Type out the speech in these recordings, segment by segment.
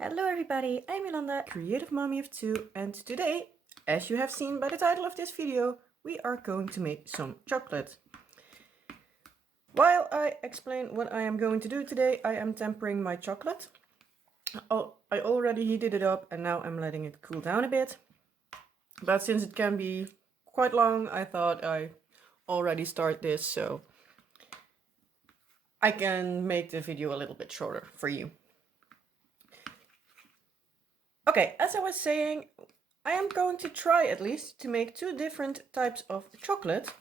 Hello everybody, I'm Yolanda, creative mommy of two, and today, as you have seen by the title of this video, we are going to make some chocolate. While I explain what I am going to do today, I am tempering my chocolate. Oh, I already heated it up and now I'm letting it cool down a bit. But since it can be quite long, I thought I already start this so I can make the video a little bit shorter for you. Okay, as I was saying, I am going to try at least to make two different types of chocolate.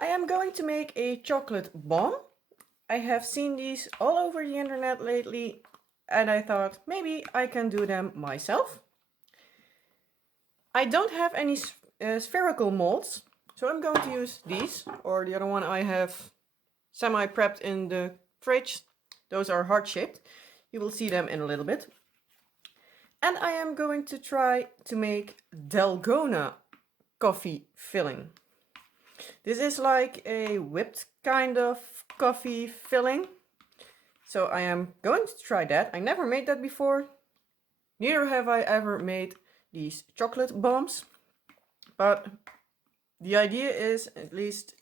I am going to make a chocolate bomb. I have seen these all over the internet lately and I thought maybe I can do them myself. I don't have any spherical molds, so I'm going to use these, or the other one I have semi-prepped in the fridge. Those are heart-shaped. You will see them in a little bit. And I am going to try to make dalgona coffee filling. This is like a whipped kind of coffee filling. So I am going to try that. I never made that before. Neither have I ever made these chocolate bombs. But the idea is, at least,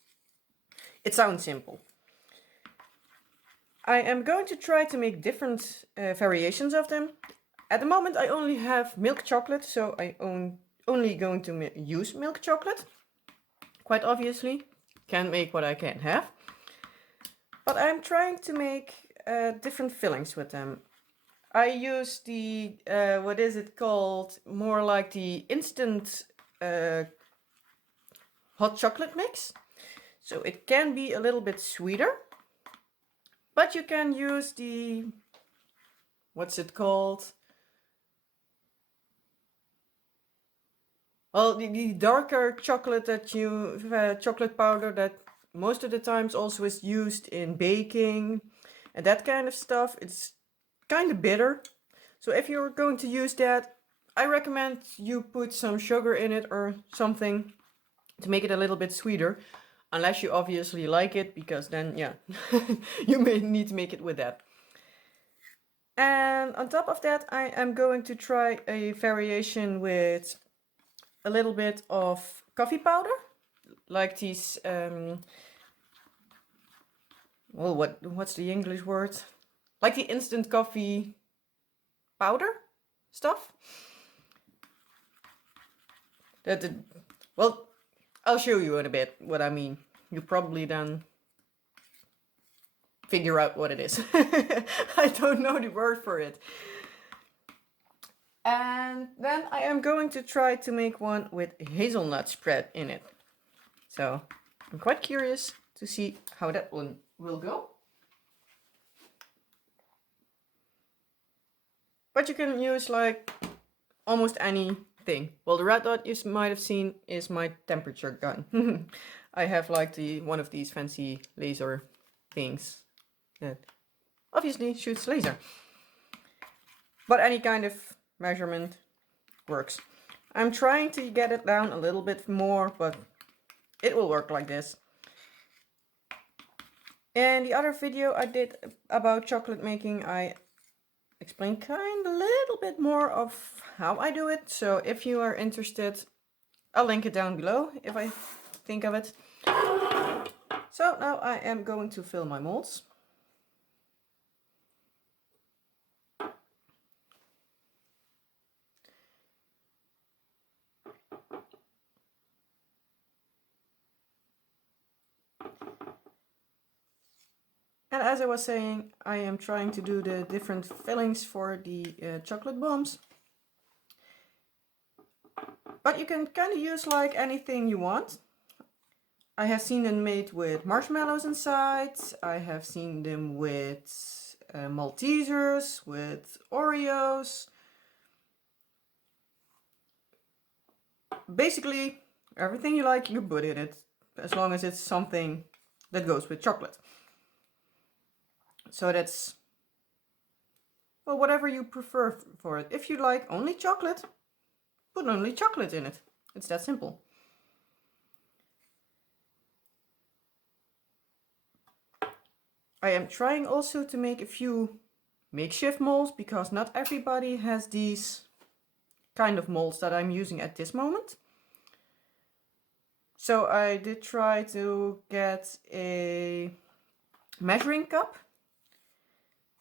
it sounds simple. I am going to try to make different variations of them. At the moment I only have milk chocolate, so I only going to use milk chocolate. Quite obviously, can't make what I can't have. But I'm trying to make different fillings with them. I use the, what is it called, more like the instant hot chocolate mix. So it can be a little bit sweeter. But you can use the, what's it called? Well, the darker chocolate that you, chocolate powder that most of the times also is used in baking and that kind of stuff. It's kind of bitter. So if you're going to use that, I recommend you put some sugar in it or something to make it a little bit sweeter. Unless you obviously like it, because then, yeah, you may need to make it with that. And on top of that, I am going to try a variation with a little bit of coffee powder, like these, well, what's the English word? Like the instant coffee powder stuff. Well, I'll show you in a bit what I mean. You probably then figure out what it is. I don't know the word for it. And then I am going to try to make one with hazelnut spread in it. So I'm quite curious to see how that one will go. But you can use like almost anything. Well, the red dot you might have seen is my temperature gun. I have like one of these fancy laser things that obviously shoots laser. But any kind of measurement works. I'm trying to get it down a little bit more, but it will work like this. In the other video I did about chocolate making, I explained kind of a little bit more of how I do it. So if you are interested, I'll link it down below if I think of it. So now I am going to fill my molds. And as I was saying, I am trying to do the different fillings for the chocolate bombs. But you can kind of use like anything you want. I have seen them made with marshmallows inside. I have seen them with Maltesers, with Oreos. Basically, everything you like, you put in it, as long as it's something that goes with chocolate. So that's, well, whatever you prefer for it. If you like only chocolate, put only chocolate in it. It's that simple. I am trying also to make a few makeshift molds because not everybody has these kind of molds that I'm using at this moment. So I did try to get a measuring cup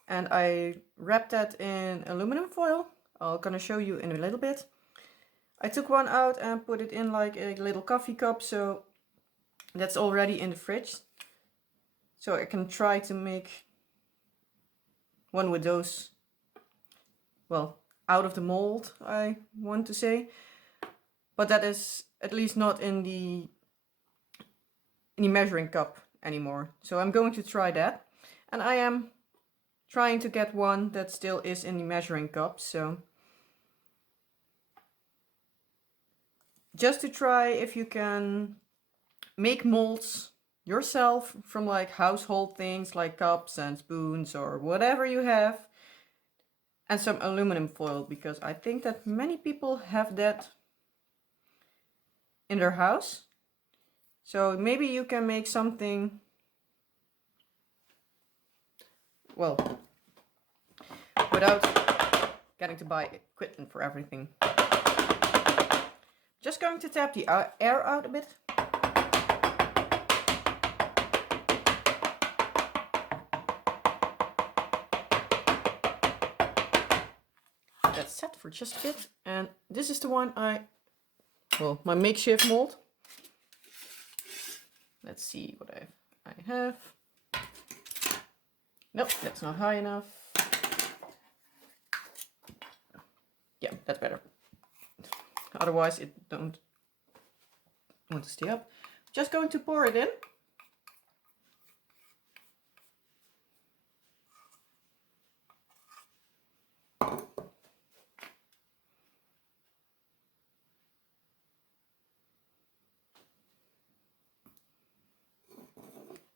and I wrapped that in aluminum foil. I'm gonna show you in a little bit. I took one out and put it in like a little coffee cup, so that's already in the fridge. So I can try to make one with those, well, out of the mold, I want to say. But that is at least not in the measuring cup anymore. So I'm going to try that. And I am trying to get one that still is in the measuring cup. So just to try if you can make molds yourself from like household things like cups and spoons or whatever you have, and some aluminum foil, because I think that many people have that in their house. So maybe you can make something, well, without getting to buy equipment for everything. Just going to tap the air out a bit. That's set for just a bit. And this is the one my makeshift mold. Let's see what I have. Nope, that's not high enough. Yeah, that's better. Otherwise it don't want to stay up. Just going to pour it in.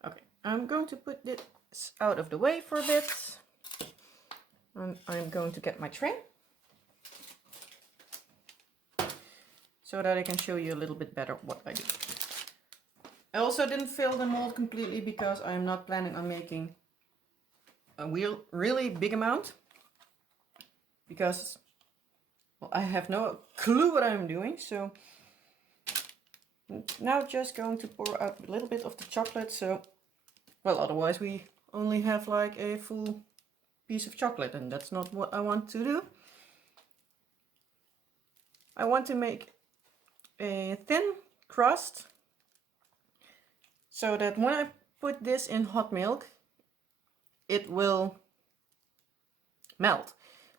Okay, I'm going to put this out of the way for a bit. And I'm going to get my tray so that I can show you a little bit better what I do. I also didn't fill the mold completely because I'm not planning on making a really big amount, because well, I have no clue what I'm doing. So now just going to pour out a little bit of the chocolate. So, well, otherwise we only have like a full piece of chocolate, and that's not what I want to do. I want to make a thin crust so that when I put this in hot milk, it will melt.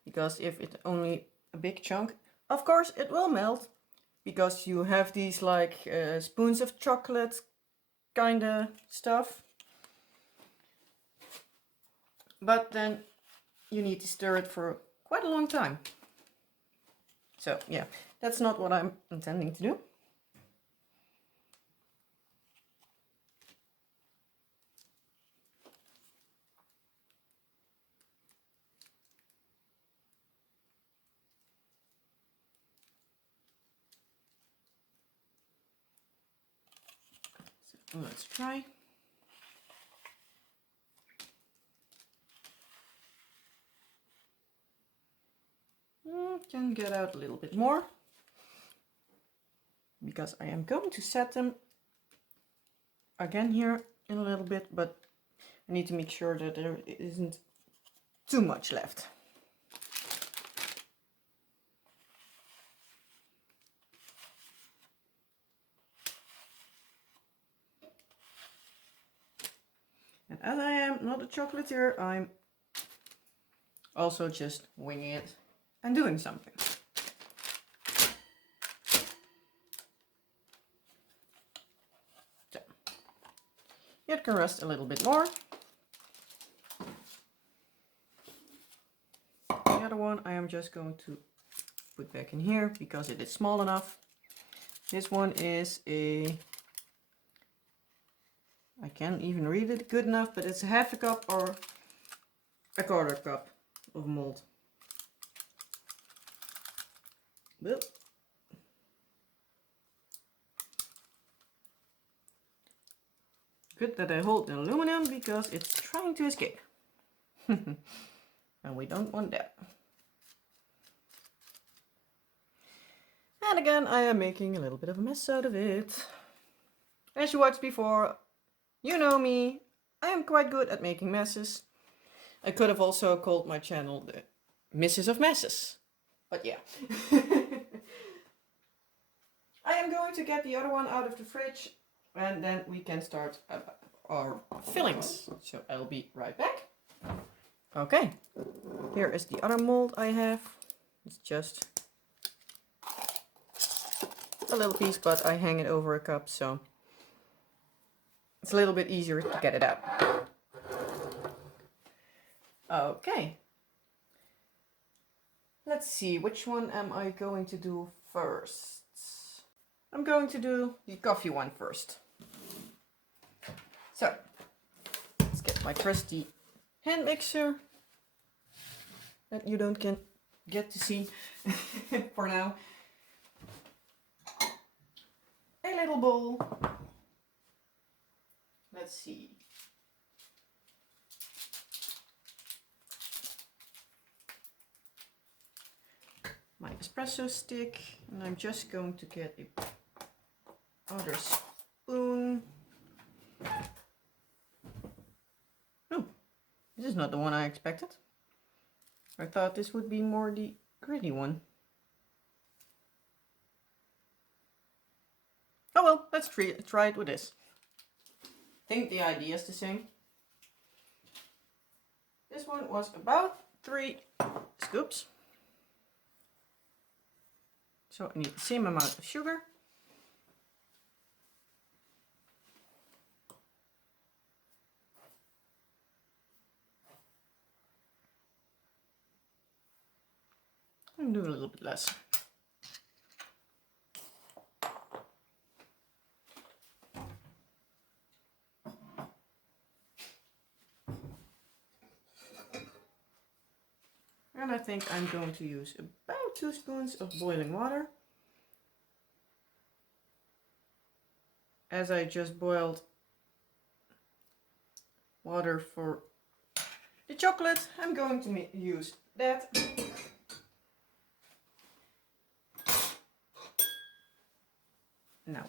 Because if it's only a big chunk, of course it will melt, because you have these like spoons of chocolate kind of stuff. But then you need to stir it for quite a long time. So yeah, that's not what I'm intending to do. So let's try. Can get out a little bit more, because I am going to set them again here in a little bit, but I need to make sure that there isn't too much left. And as I am not a chocolatier, I'm also just winging it and doing something. So it can rest a little bit more. The other one I am just going to put back in here because it is small enough. This one is I can't even read it good enough, but it's a half a cup or a quarter cup of mold. But good that I hold the aluminum because it's trying to escape. and we don't want that. And again, I am making a little bit of a mess out of it. As you watched before, you know me, I am quite good at making messes. I could have also called my channel the Mrs. of Messes, but yeah. I am going to get the other one out of the fridge and then we can start our fillings. So I'll be right back. Okay, here is the other mold I have. It's just a little piece, but I hang it over a cup, so it's a little bit easier to get it out. Okay. Let's see, which one am I going to do first? I'm going to do the coffee one first. So, let's get my trusty hand mixer that you don't get to see for now. A little bowl. Let's see. My espresso stick, and I'm just going to get a other spoon. Oh, this is not the one I expected. I thought this would be more the gritty one. Oh well, let's try it with this. I think the idea is the same. This one was about 3 scoops. So I need the same amount of sugar. And do a little bit less. And I think I'm going to use about 2 spoons of boiling water. As I just boiled water for the chocolate, I'm going to use that. Now,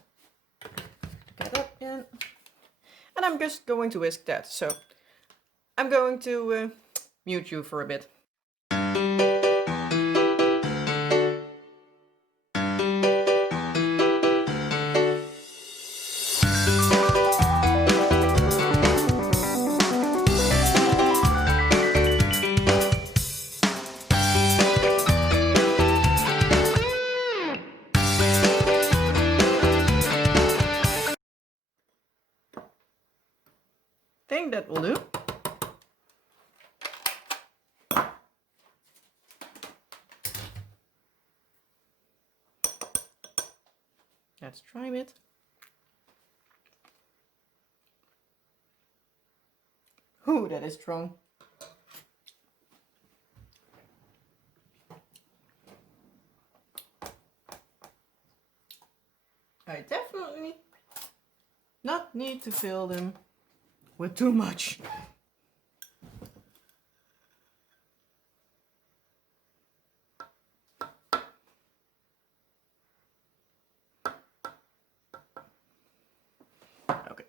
get up again. And I'm just going to whisk that. So, I'm going to mute you for a bit. Think that will do. Let's try it. Ooh, that is strong. I definitely not need to fill them with too much. Okay,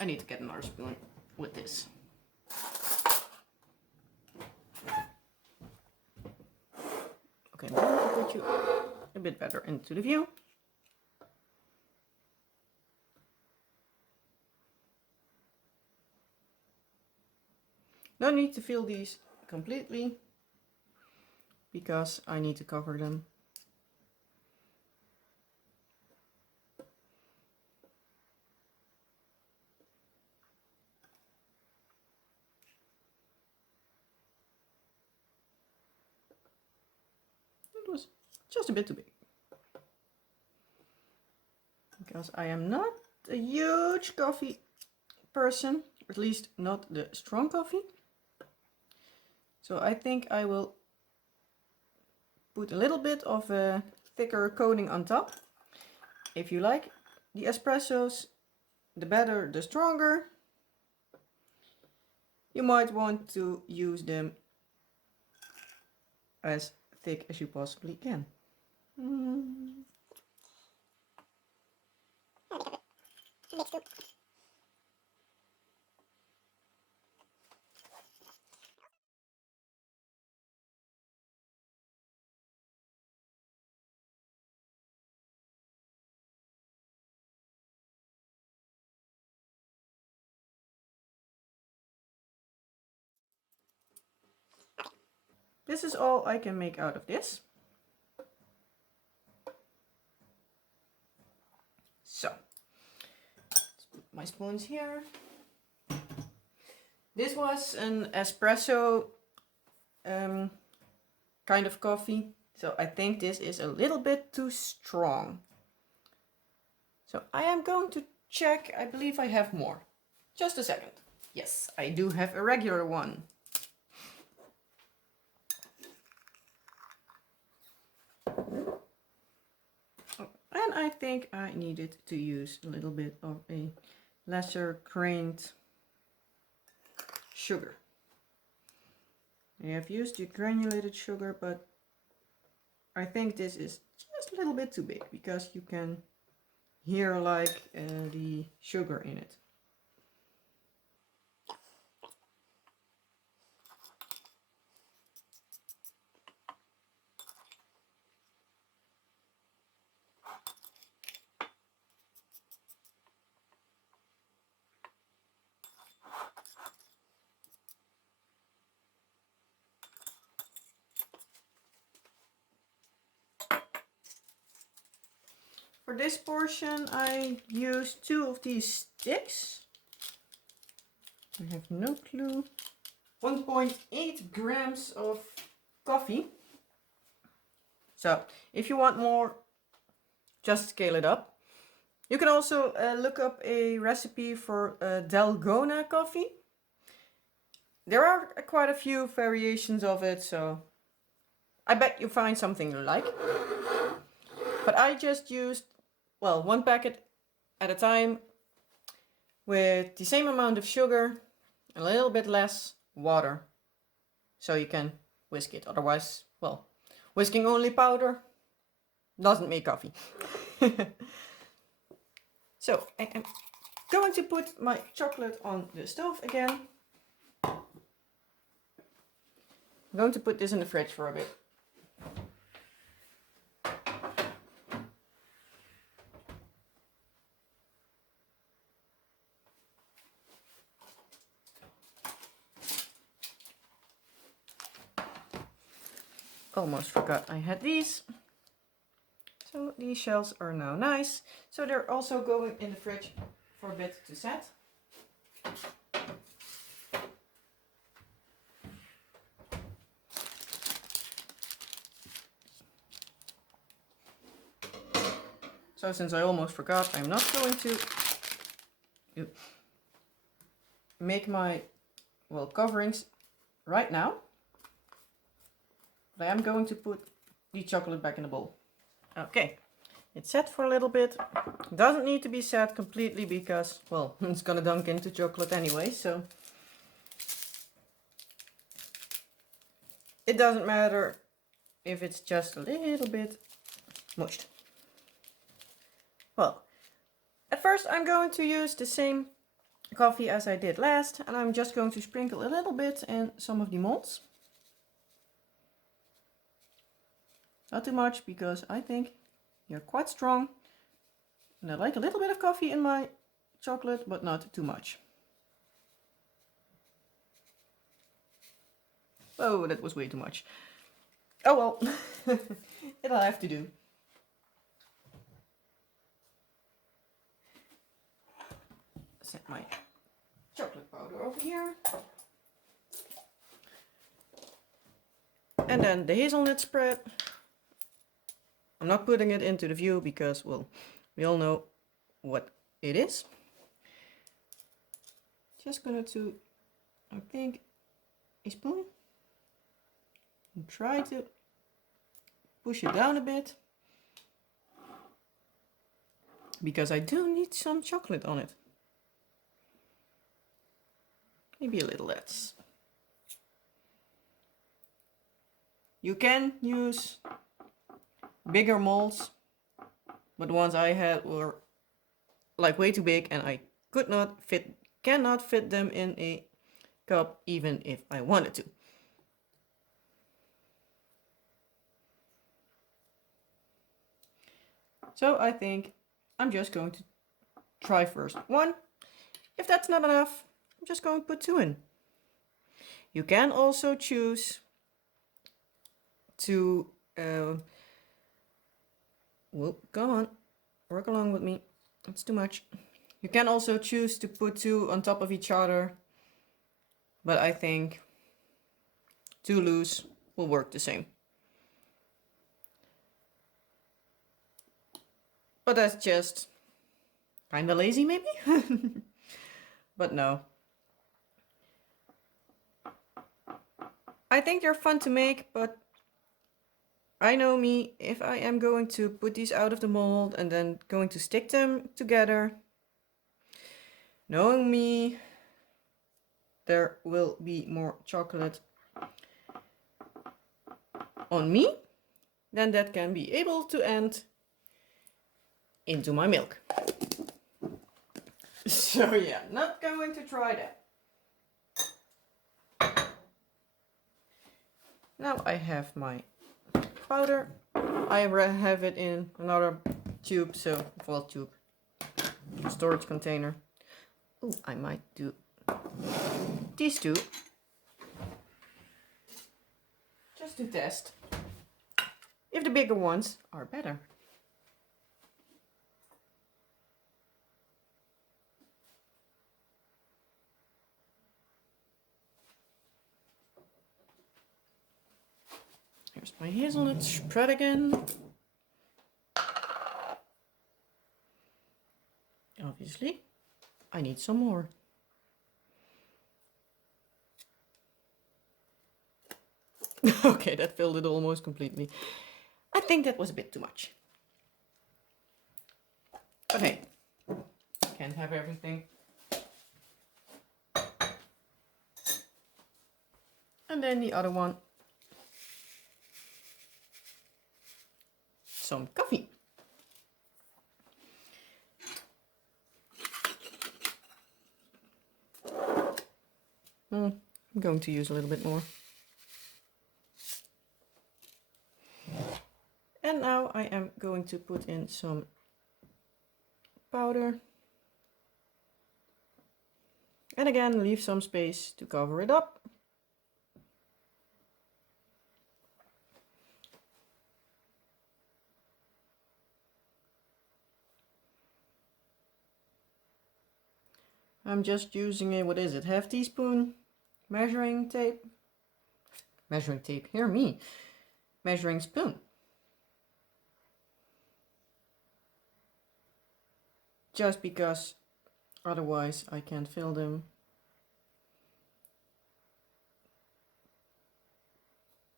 I need to get another spoon with this. Okay, I'm going to put you a bit better into the view. No need to fill these completely because I need to cover them. It was just a bit too big because I am not a huge coffee person, or at least not the strong coffee. So I think I will put a little bit of a thicker coating on top. If you like the espressos, the better, the stronger. You might want to use them as thick as you possibly can. Mm. This is all I can make out of this. So, let's put my spoons here. This was an espresso kind of coffee, so I think this is a little bit too strong. So I am going to check. I believe I have more. Just a second. Yes, I do have a regular one. And I think I needed to use a little bit of a lesser grained sugar. I have used the granulated sugar, but I think this is just a little bit too big because you can hear like the sugar in it. For this portion, I used 2 of these sticks. I have no clue. 1.8 grams of coffee. So, if you want more, just scale it up. You can also look up a recipe for dalgona coffee. There are quite a few variations of it, so I bet you find something you like. But I just used, well, 1 packet at a time with the same amount of sugar, a little bit less water. So you can whisk it. Otherwise, well, whisking only powder doesn't make coffee. So I am going to put my chocolate on the stove again. I'm going to put this in the fridge for a bit. Almost forgot I had these. So these shells are now nice. So they're also going in the fridge for a bit to set. So since I almost forgot, I'm not going to make my, well, coverings right now. But I am going to put the chocolate back in the bowl. Okay, it's set for a little bit. Doesn't need to be set completely because, well, it's gonna dunk into chocolate anyway, so it doesn't matter if it's just a little bit mushed. Well, at first I'm going to use the same coffee as I did last, and I'm just going to sprinkle a little bit in some of the molds. Not too much, because I think you're quite strong. And I like a little bit of coffee in my chocolate, but not too much. Oh, that was way too much. Oh well, it'll have to do. Set my chocolate powder over here. And then the hazelnut spread. I'm not putting it into the view because, well, we all know what it is. Just gonna do, I think, a spoon. And try to push it down a bit. Because I do need some chocolate on it. Maybe a little less. You can use bigger molds, but the ones I had were like way too big and I cannot fit them in a cup even if I wanted to. So I think I'm just going to try first one. If that's not enough, I'm just going to put 2 in. You can also choose to, well, come on, work along with me. It's too much. You can also choose to put 2 on top of each other, but I think 2 loose will work the same. But that's just kind of lazy maybe? But no. I think they're fun to make, but I know me, if I am going to put these out of the mold and then going to stick them together, knowing me, there will be more chocolate on me than that can be able to end into my milk. So yeah, not going to try that. Now I have my powder. I have it in another tube, storage container. Oh, I might do these 2 just to test if the bigger ones are better. Here's my hazelnut spread again. Obviously, I need some more. Okay, that filled it almost completely. I think that was a bit too much. But hey, can't have everything. And then the other one. Some coffee. I'm going to use a little bit more. And now I am going to put in some powder. And again, leave some space to cover it up. I'm just using a, what is it, half teaspoon measuring tape. Measuring tape, hear me. Measuring spoon. Just because otherwise I can't fill them.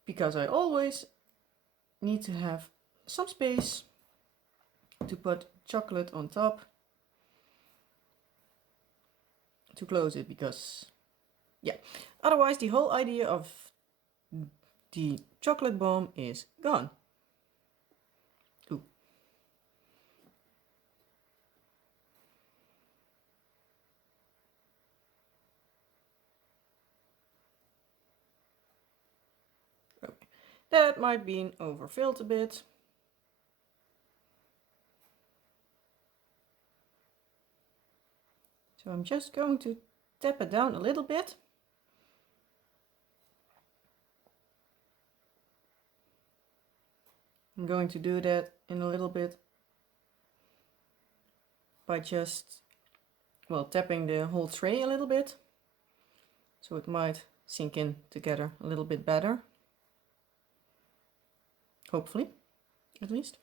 Because I always need to have some space to put chocolate on top to close it, because yeah, otherwise the whole idea of the chocolate bomb is gone. Ooh. Okay. That might be overfilled a bit. So I'm just going to tap it down a little bit. I'm going to do that in a little bit by just, well, tapping the whole tray a little bit. So it might sink in together a little bit better. Hopefully, at least.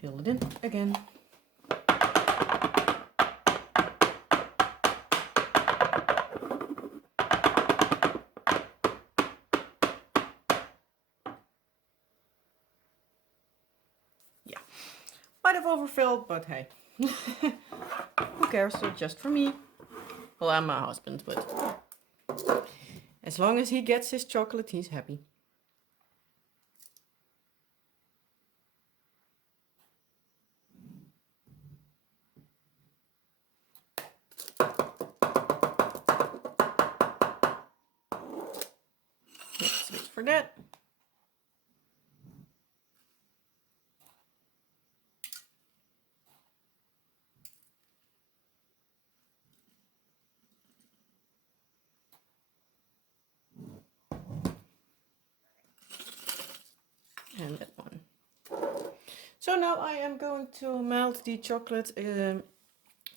Fill it in again. might have overfilled, but hey. Who cares? So just for me. Well, I'm my husband, but as long as he gets his chocolate, he's happy. Let's switch for that. And that one. So now I am going to melt the chocolate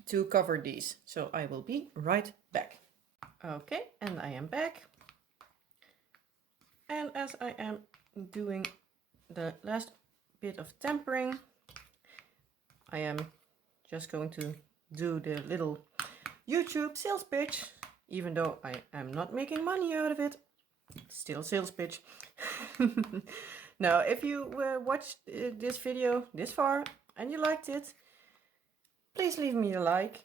to cover these. So I will be right back. Okay, and I am back. And as I am doing the last bit of tempering, I am just going to do the little YouTube sales pitch, even though I am not making money out of it. Still sales pitch. Now, if you watched this video this far and you liked it, please leave me a like,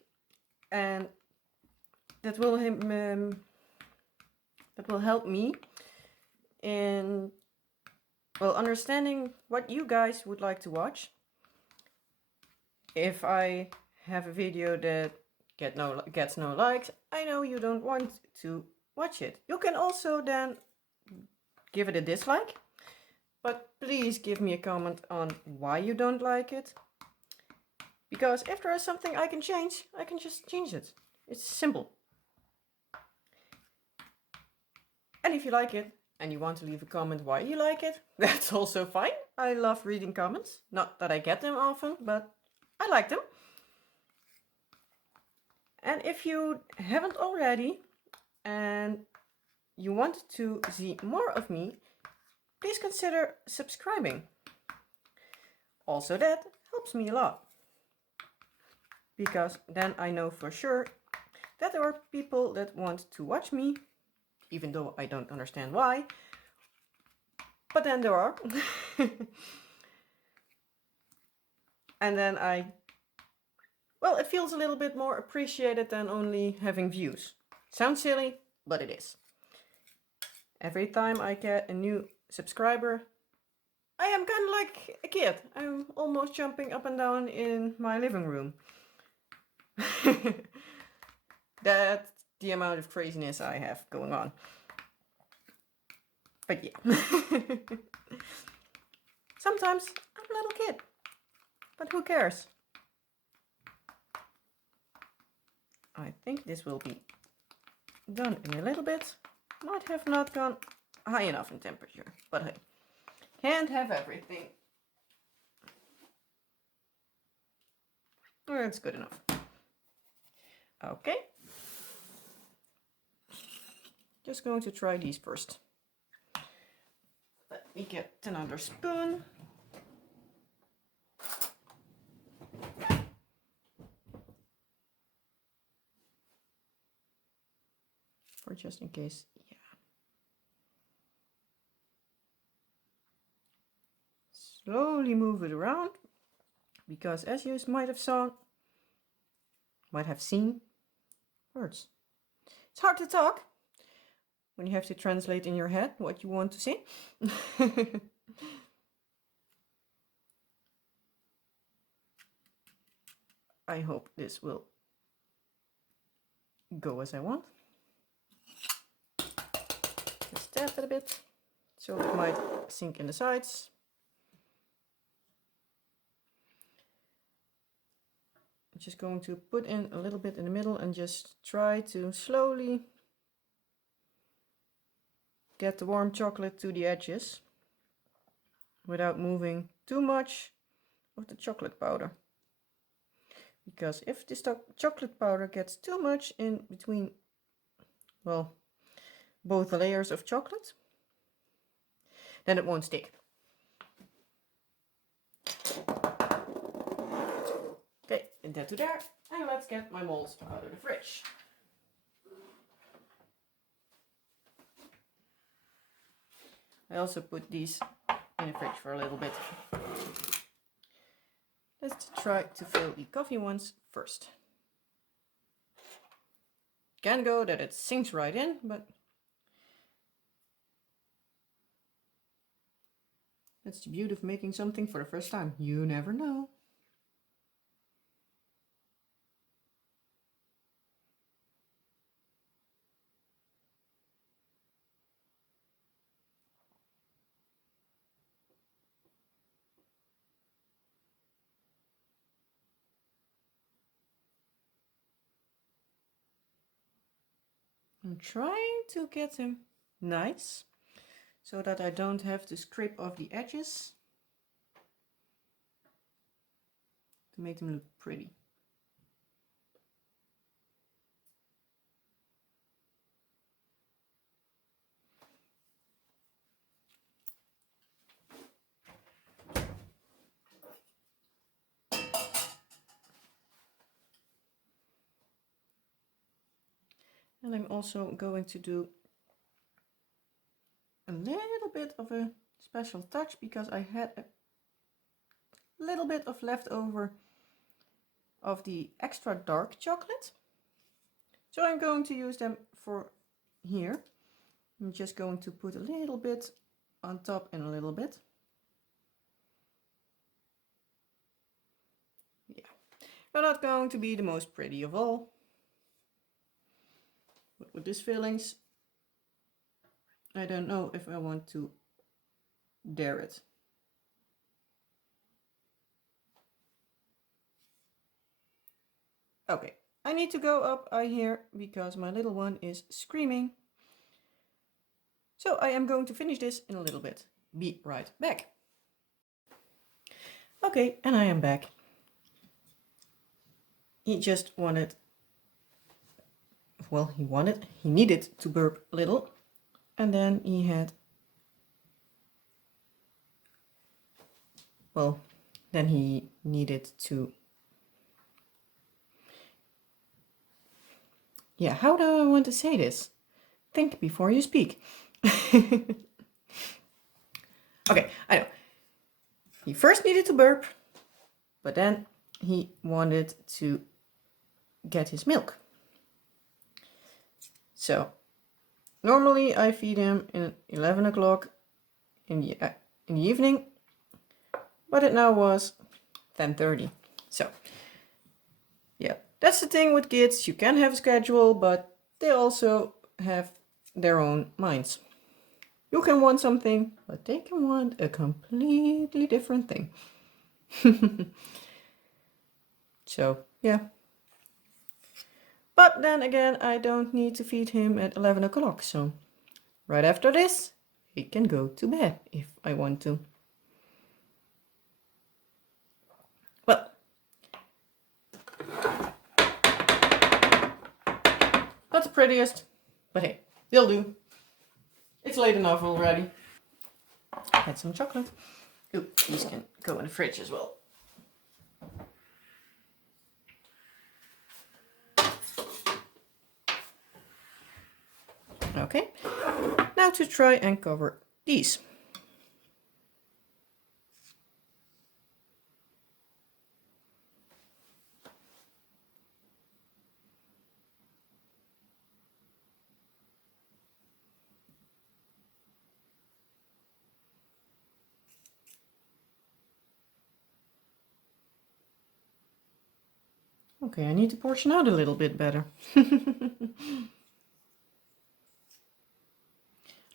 and that will help me in, well, understanding what you guys would like to watch. If I have a video that gets no likes, I know you don't want to watch it. You can also then give it a dislike, but please give me a comment on why you don't like it. Because if there is something I can change, I can just change it. It's simple. And if you like it and you want to leave a comment why you like it, that's also fine. I love reading comments. Not that I get them often, but I like them. And if you haven't already and you want to see more of me, please consider subscribing. Also, that helps me a lot, because then I know for sure that there are people that want to watch me, even though I don't understand why, but then there are. And then well, it feels a little bit more appreciated than only having views. Sounds silly, but it is. Every time I get a new subscriber, I am kind of like a kid. I'm almost jumping up and down in my living room. That's the amount of craziness I have going on. But yeah. Sometimes I'm a little kid. But who cares? I think this will be done in a little bit. Might have not gone high enough in temperature, but hey, can't have everything. That's good enough. Okay. Just going to try these first. Let me get another spoon. Or just in case, yeah. Slowly move it around, because as you might have seen, words. It's hard to talk when you have to translate in your head what you want to say. I hope this will go as I want. Just tap it a bit, so it might sink in the sides. I'm just going to put in a little bit in the middle and just try to slowly get the warm chocolate to the edges without moving too much of the chocolate powder. Because if this chocolate powder gets too much in between, well, both the layers of chocolate, then it won't stick. Okay, and that to there, and let's get my molds out of the fridge. I also put these in the fridge for a little bit. Let's try to fill the coffee ones first. Can go that it sinks right in, but that's the beauty of making something for the first time. You never know. I'm trying to get them nice so that I don't have to scrape off the edges to make them look pretty. And I'm also going to do a little bit of a special touch because I had a little bit of leftover of the extra dark chocolate. So I'm going to use them for here. I'm just going to put a little bit on top and a little bit. Yeah, they're not going to be the most pretty of all. But with these fillings, I don't know if I want to dare it. Okay, I need to go up, I hear, because my little one is screaming. So I am going to finish this in a little bit. Be right back. Okay, and I am back. He just wanted, well, he needed to burp a little. And then he had, well, then he needed to, yeah, how do I want to say this? Think before you speak. Okay, I know. He first needed to burp, but then he wanted to get his milk. So normally I feed him in 11 o'clock in the evening, but it now was 10:30. So yeah, that's the thing with kids. You can have a schedule, but they also have their own minds. You can want something, but they can want a completely different thing. So yeah. But then again, I don't need to feed him at 11 o'clock, so right after this, he can go to bed if I want to. Well, not the prettiest, but hey, they'll do. It's late enough already. Had some chocolate. Ooh, these can go in the fridge as well. Okay, now to try and cover these. Okay, I need to portion out a little bit better.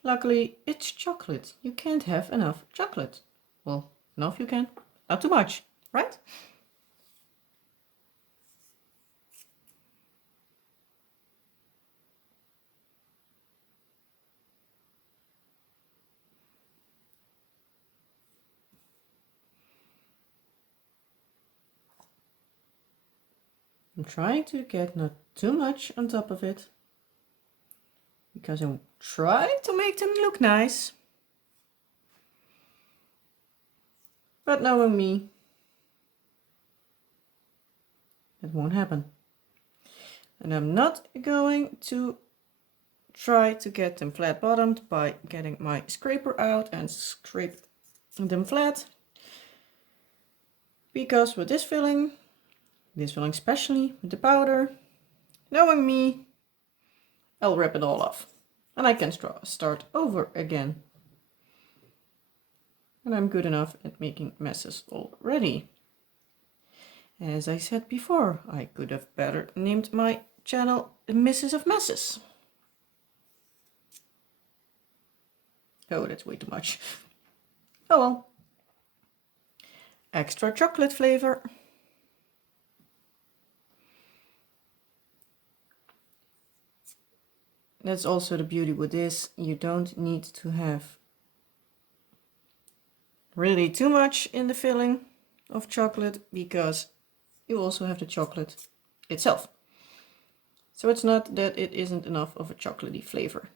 Luckily, it's chocolate. You can't have enough chocolate. Well, enough you can. Not too much, right? I'm trying to get not too much on top of it, because I'm trying to make them look nice. But knowing me, that won't happen. And I'm not going to try to get them flat bottomed by getting my scraper out and scrape them flat, Because with this filling especially with the powder, knowing me, I'll wrap it all off. And I can start over again. And I'm good enough at making messes already. As I said before, I could have better named my channel The Misses of Messes. Oh, that's way too much. Oh well. Extra chocolate flavor. That's also the beauty with this. You don't need to have really too much in the filling of chocolate because you also have the chocolate itself. So it's not that it isn't enough of a chocolatey flavor.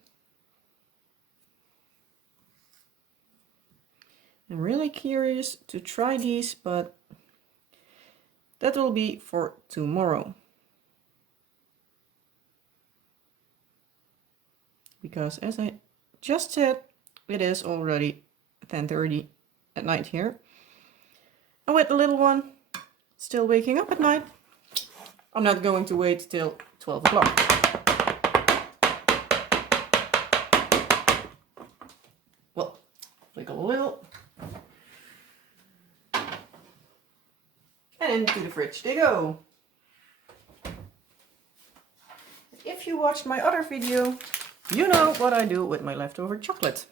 I'm really curious to try these, but that will be for tomorrow. Because as I just said, it is already 10:30 at night here. And with the little one still waking up at night, I'm not going to wait till 12 o'clock. Well, flick a little. And into the fridge they go. If you watched my other video, you know what I do with my leftover chocolate.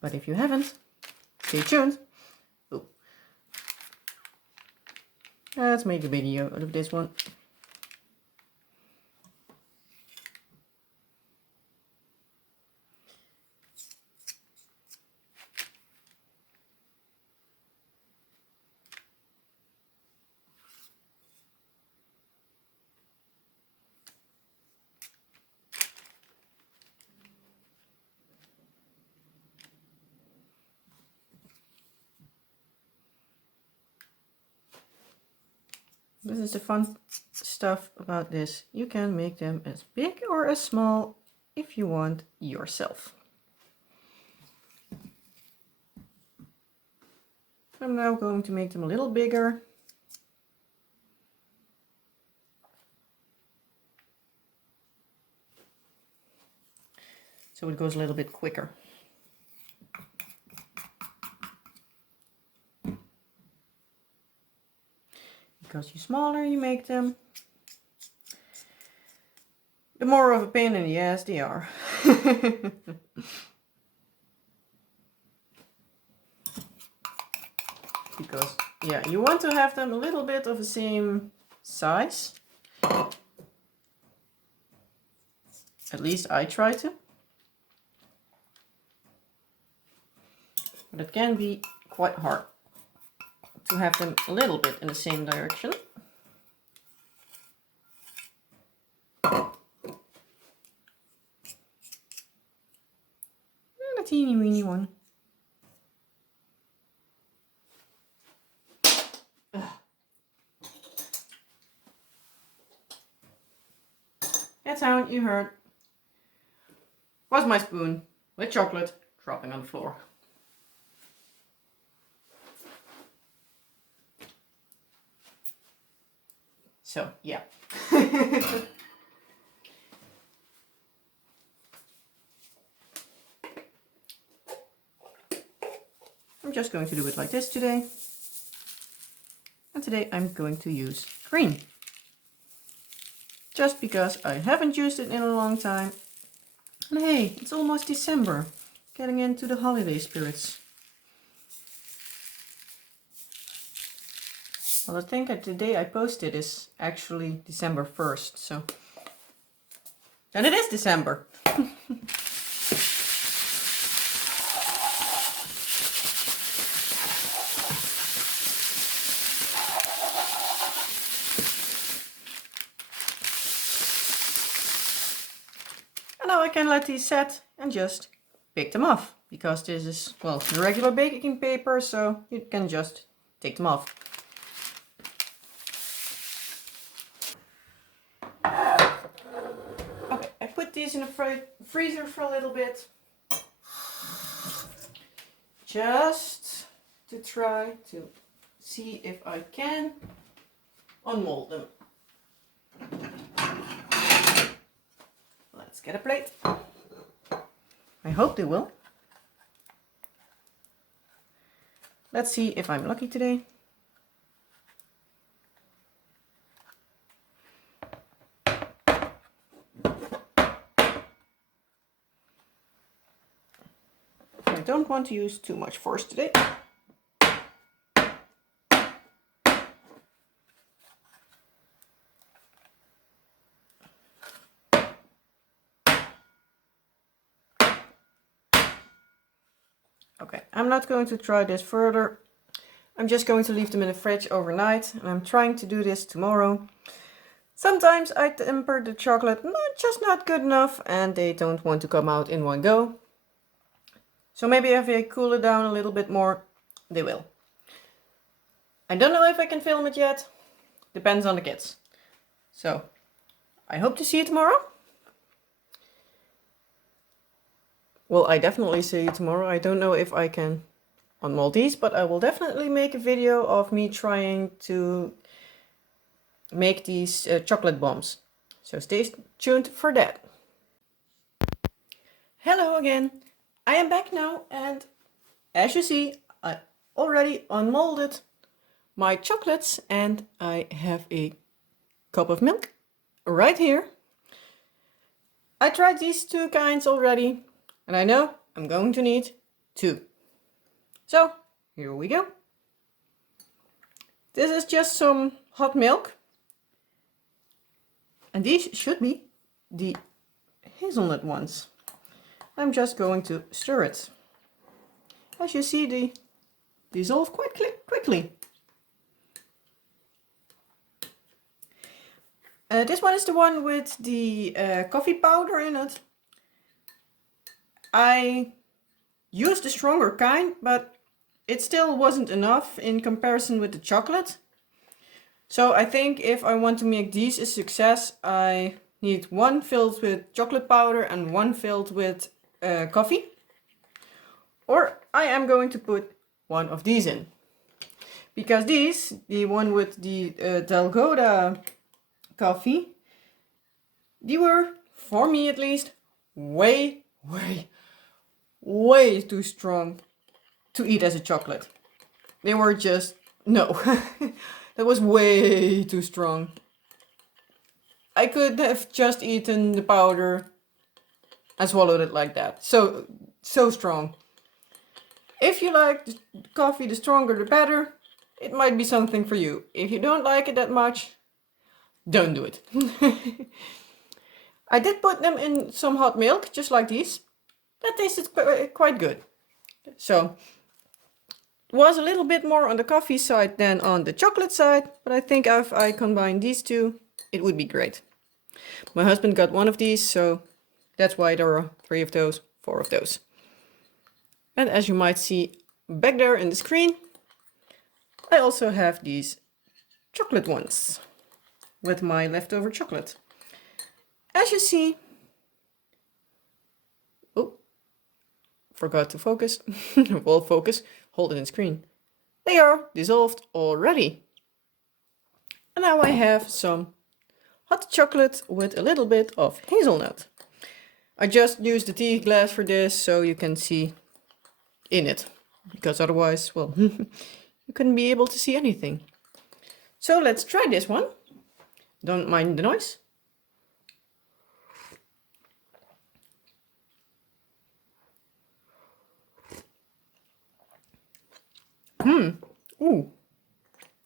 But if you haven't, stay tuned. Oh. Let's make a video out of this one. This is the fun stuff about this. You can make them as big or as small if you want yourself. I'm now going to make them a little bigger. So it goes a little bit quicker. Because the smaller you make them, the more of a pain in the ass they are. Because, yeah, you want to have them a little bit of the same size. At least I try to. But it can be quite hard to have them a little bit in the same direction. And a teeny weeny one. Ugh. That sound you heard was my spoon with chocolate dropping on the floor. So, yeah. I'm just going to do it like this today. And today I'm going to use green. Just because I haven't used it in a long time. And hey, it's almost December. Getting into the holiday spirits. Well, I think that the day I posted is actually December 1st, so... And it is December! And now I can let these set and just bake them off. Because this is, well, the regular baking paper, so you can just take them off. These in the freezer for a little bit. just to try to see if I can unmold them. Let's get a plate. I hope they will. Let's see if I'm lucky today. I don't want to use too much force today. Okay, I'm not going to try this further. I'm just going to leave them in the fridge overnight, and I'm trying to do this tomorrow. Sometimes I temper the chocolate just not good enough and they don't want to come out in one go. So maybe if I cool it down a little bit more, they will. I don't know if I can film it yet. Depends on the kids. So I hope to see you tomorrow. Well, I definitely see you tomorrow. I don't know if I can unmold these, but I will definitely make a video of me trying to make these chocolate bombs. So stay tuned for that. Hello again. I am back now, and as you see, I already unmolded my chocolates and I have a cup of milk right here. I tried these two kinds already and I know I'm going to need two. So here we go. This is just some hot milk and these should be the hazelnut ones. I'm just going to stir it. As you see, they dissolve quite quickly. This one is the one with the coffee powder in it. I used a stronger kind, but it still wasn't enough in comparison with the chocolate. So I think if I want to make these a success, I need one filled with chocolate powder and one filled with coffee. Or I am going to put one of these in. Because these, the one with the dalgona coffee, they were, for me at least, way too strong to eat as a chocolate. They were just, no, that was way too strong. I could have just eaten the powder and swallowed it like that. So strong. If you like the coffee, the stronger the better. It might be something for you. If you don't like it that much, don't do it. I did put them in some hot milk, just like these. That tasted quite good. So, it was a little bit more on the coffee side than on the chocolate side, but I think if I combine these two, it would be great. My husband got one of these, so that's why there are 3 of those, 4 of those. And as you might see back there in the screen, I also have these chocolate ones with my leftover chocolate. As you see, oh, forgot to focus. Well, focus, hold it in screen. They are dissolved already. And now I have some hot chocolate with a little bit of hazelnut. I just used the tea glass for this so you can see in it, because otherwise, well, you couldn't be able to see anything. So let's try this one. Don't mind the noise. Ooh,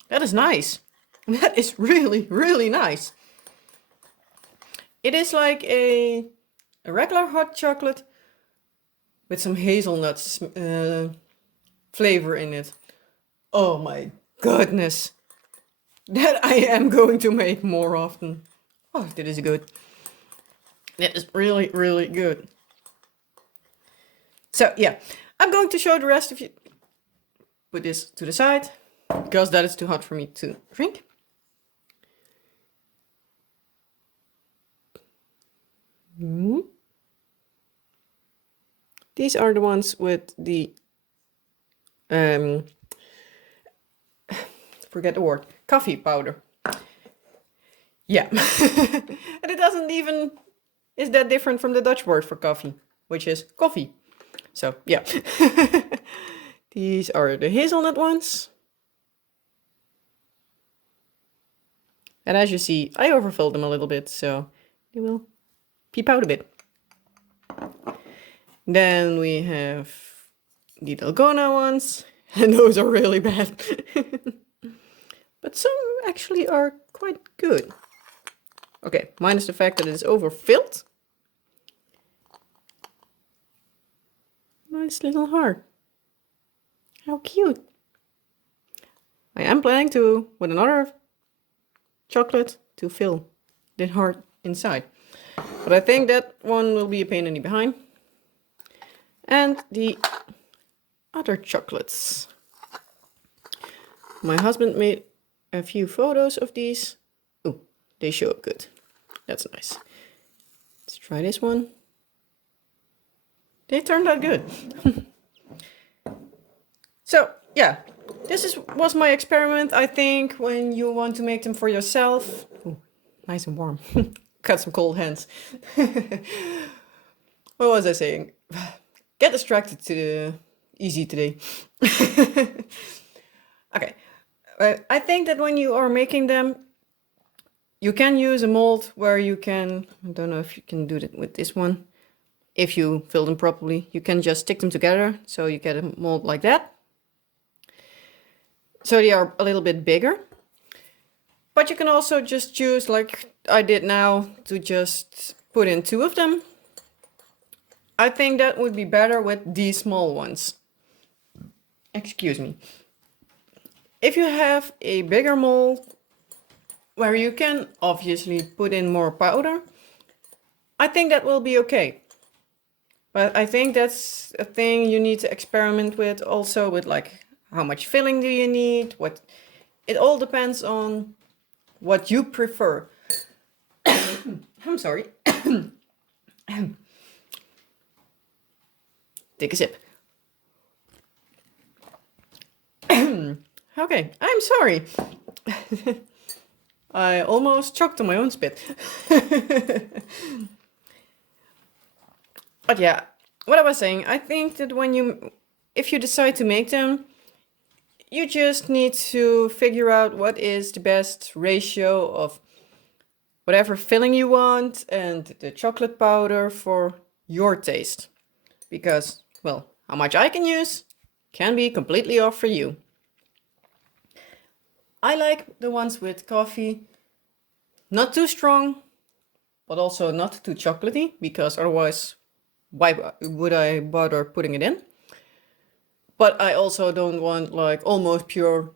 that is nice. That is really nice. It is like a regular hot chocolate with some hazelnut flavor in it. Oh my goodness. That I am going to make more often. Oh, that is good. That is really good. So yeah, I'm going to show the rest of you. Put this to the side, because that is too hot for me to drink. These are the ones with the um, forget the word, coffee powder. Yeah. And it doesn't even is that different from the Dutch word for coffee, which is coffee. So yeah. These are the hazelnut ones. And as you see, I overfilled them a little bit, so they will peep out a bit. Then we have the dalgona ones, and those are really bad. But some actually are quite good. Okay, minus the fact that it is overfilled. Nice little heart. How cute. I am planning to, with another chocolate, to fill the heart inside. But I think that one will be a pain in the behind. And the other chocolates. My husband made a few photos of these. Oh, they show up good. That's nice. Let's try this one. They turned out good. So, yeah. This was my experiment, I think, when you want to make them for yourself. Ooh, nice and warm. Got some cold hands. What was I saying? Get distracted to the easy today. Okay. I think that when you are making them, you can use a mold where you can, I don't know if you can do it with this one. If you fill them properly, you can just stick them together. So you get a mold like that. So they are a little bit bigger. But you can also just choose, like I did now, to just put in 2 of them. I think that would be better with these small ones. Excuse me. If you have a bigger mold where you can obviously put in more powder, I think that will be okay. But I think that's a thing you need to experiment with also, with like how much filling do you need, what it all depends on what you prefer. I'm sorry. Take a sip. Okay, I'm sorry. I almost choked on my own spit. But yeah, what I was saying, I think that if you decide to make them, you just need to figure out what is the best ratio of whatever filling you want and the chocolate powder for your taste. Because, well, how much I can use can be completely off for you. I like the ones with coffee, not too strong, but also not too chocolatey, because otherwise, why would I bother putting it in? But I also don't want like almost pure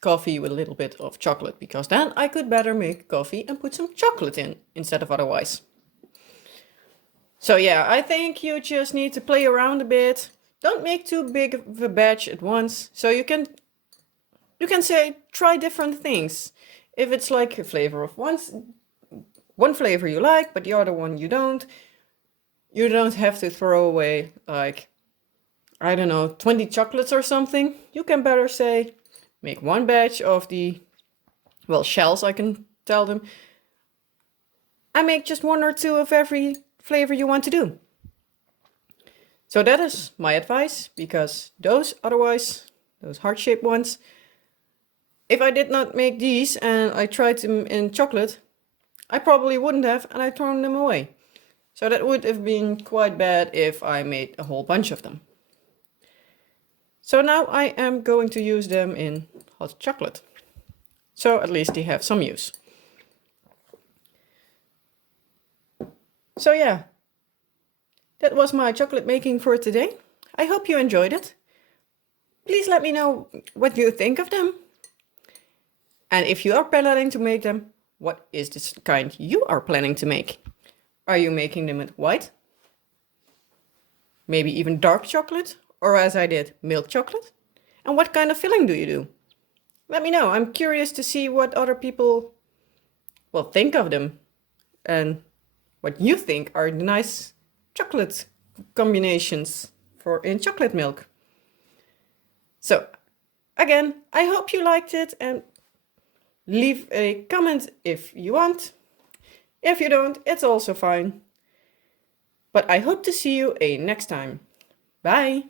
coffee with a little bit of chocolate, because then I could better make coffee and put some chocolate in instead of otherwise. So yeah, I think you just need to play around a bit. Don't make too big of a batch at once. So you can say try different things. If it's like a flavor of one flavor you like, but the other one you don't have to throw away like, I don't know, 20 chocolates or something. You can better say, make one batch of the, well, shells, I can tell them. I make just 1 or 2 of every flavor you want to do. So that is my advice, because those heart-shaped ones, if I did not make these and I tried them in chocolate, I probably wouldn't have, and I'd thrown them away. So that would have been quite bad if I made a whole bunch of them. So now I am going to use them in hot chocolate. So at least they have some use. So yeah, that was my chocolate making for today. I hope you enjoyed it. Please let me know what you think of them. And if you are planning to make them, what is this kind you are planning to make? Are you making them with white? Maybe even dark chocolate? Or as I did, milk chocolate? And what kind of filling do you do? Let me know. I'm curious to see what other people, well, think of them. And what you think are the nice chocolate combinations in chocolate milk. So again, I hope you liked it and leave a comment if you want. If you don't, it's also fine. But I hope to see you next time. Bye!